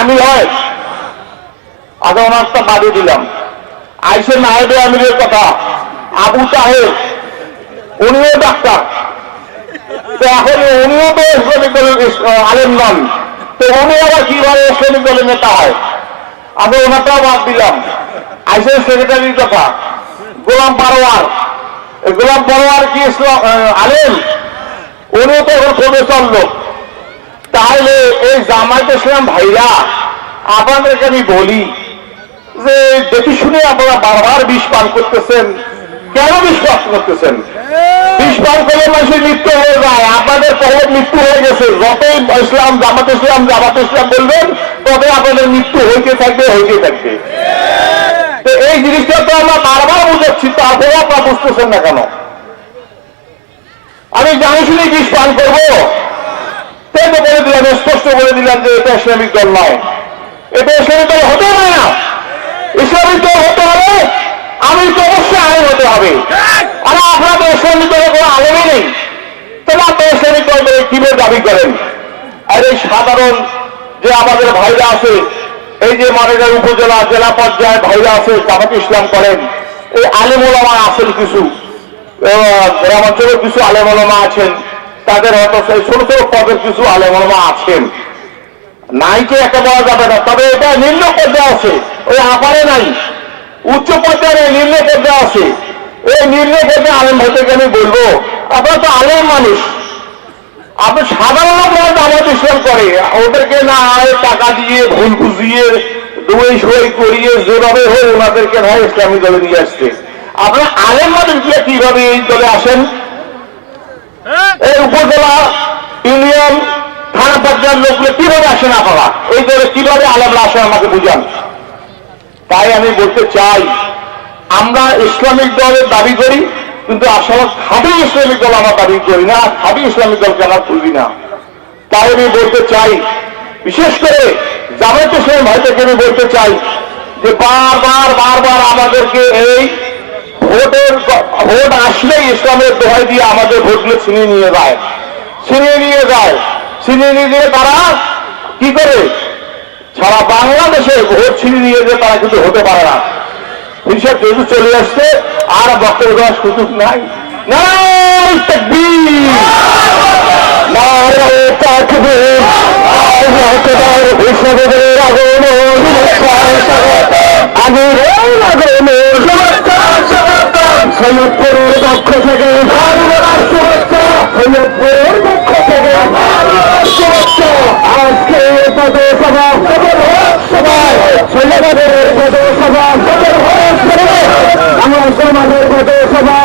আমি হয়। আধা অনার্সটা বাদে দিলাম। আইসে নাহেবে আমিরের কথা। আবু তাহের, উনিও ডাক্তার। তো এখন উনিও তো ইসলামিক দলের আলেম নন। তো উনি আবার কীভাবে ইসলামিক দলের নেতা হয়? আমি ওনাটাও বাদ দিলাম। আইসে সেক্রেটারির কথা। গোলাম পারোয়ার গোলাম পারোয়ার কি ইসলাম আলেম? উনিও তো এখন প্রফেসর লোক তাহলে এই জামায়াত ইসলাম ভাইরা। আপনাদেরকে আমি বলি যে, দেখি শুনে আপনারা বারবার বিষ পান করতেছেন। কেন পান করতেছেন? বিষ পান করলে মানুষের মৃত্যু হয়ে যায়। আপনাদের কখন মৃত্যু হয়ে গেছে। যতই ইসলাম, জামাত ইসলাম জামাত ইসলাম বলবেন, তবে আপনাদের মৃত্যু হইতে থাকবে হইতে থাকবে। তো এই জিনিসটা তো আমরা বারবার বুঝাচ্ছি, তারপরেও আপনারা বুঝতেছেন না কেন? আমি জানি শুনে বিষ পান করব। দিলাম স্পষ্ট বলে দিলাম যে এটা ইসলামিক দল নয়। এটা ইসলামিক দল হতে পারে না। ইসলামিক দল হতে হবে। আমি তো অবশ্যই আলেম হতে হবে। আর আপনারা তো ইসলামিক দলের কোনো আলেমই নেই। তবে আপনি ইসলামিক দল কীভাবে দাবি করেন? আর এই সাধারণ যে আমাদের ভাইরা আছে এই যে মানেগার উপজেলা জেলা পর্যায়ে ভাইরা আছে জামাত ইসলাম করেন। এই আলেম ওলামা আছেন কিছু। আহ, গ্রামাঞ্চলের কিছু আলেম ওলামা আছেন। তাদের হয়তো সেই ছোট ছোট পদের কিছু আলেম আছেন। নাইকে একটা বলা যাবে না, তবে এটা নিম্ন পর্যায়ে আছে। ওই আপারে নাই। উচ্চ পর্যায়ে নিম্ন পর্যায়ে আছে। এই নিম্ন পর্যায়ে আলেম ভাইদেরকে আমি বলব, আপনারা তো আলেম মানুষ। আপনি সাধারণ লোকরা জামাত ইসলাম করে, ওদেরকে না হয় টাকা দিয়ে, ভুল বুঝিয়ে, দুই সই করিয়ে, যেভাবে হোক ওনাদেরকে ভাই ইসলামী দলে নিয়ে আসছে আপনারা আলেম মানুষ দিয়ে কীভাবে এই দলে আসেন? এই উপজেলা ইউনিয়ন থানা পর্যায়ের লোকগুলো কীভাবে আসেন আপনারা এই দলে কীভাবে আলেমরা আসেন আমাকে বুঝান। তাই আমি বলতে চাই, আমরা ইসলামিক দলের দাবি করি, কিন্তু আসলে খাঁটি ইসলামিক দল আমরা দাবি করি না, খাঁটি ইসলামিক দলকে আমরা খুঁজি না। তাই আমি বলতে চাই, বিশেষ করে জামায়াত ইসলাম ভাইদেরকে আমি বলতে চাই যে বারবার বারবার আমাদেরকে এই ভোট আসলেই ইসলামের দোহাই দিয়ে আমাদের ভোটগুলো ছিনিয়ে নিয়ে যায়। ছিনিয়ে নিয়ে যায়। ছিনিয়ে নিয়ে গিয়ে তারা কি করে? সারা বাংলাদেশে ভোট ছিনিয়ে নিয়ে যে তারা কিন্তু হতে পারে না। হিসাব যেহেতু চলে আসছে, আর বক্তব্য দেওয়ার সুযোগ নাই। নাই সৈয়দপুরের পক্ষ থেকে। সৈয়দপুরের পক্ষ থেকে। আজকে পদসভা সৈয়দপুরের পদসভা। আমার সমাজের পদসভা।